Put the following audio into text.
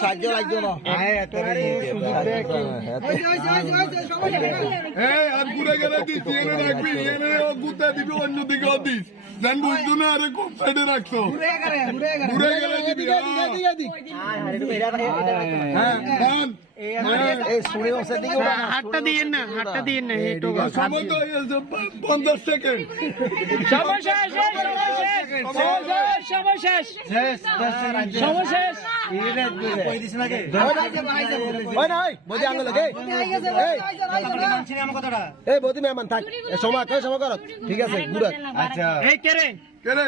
সাহায্য লাগবে না আর ঘুরে গেলে দিস এনে রাখবি এনে গুতে দিবি অন্যদিকে দিস দেন বুঝতো না আরে কোন সাইডে রাখছো ঘুরে গেলে দিবি হাতটা দিয়ে না 50 সেকেন্ড ঠিক আছে আচ্ছা কেরে কেরে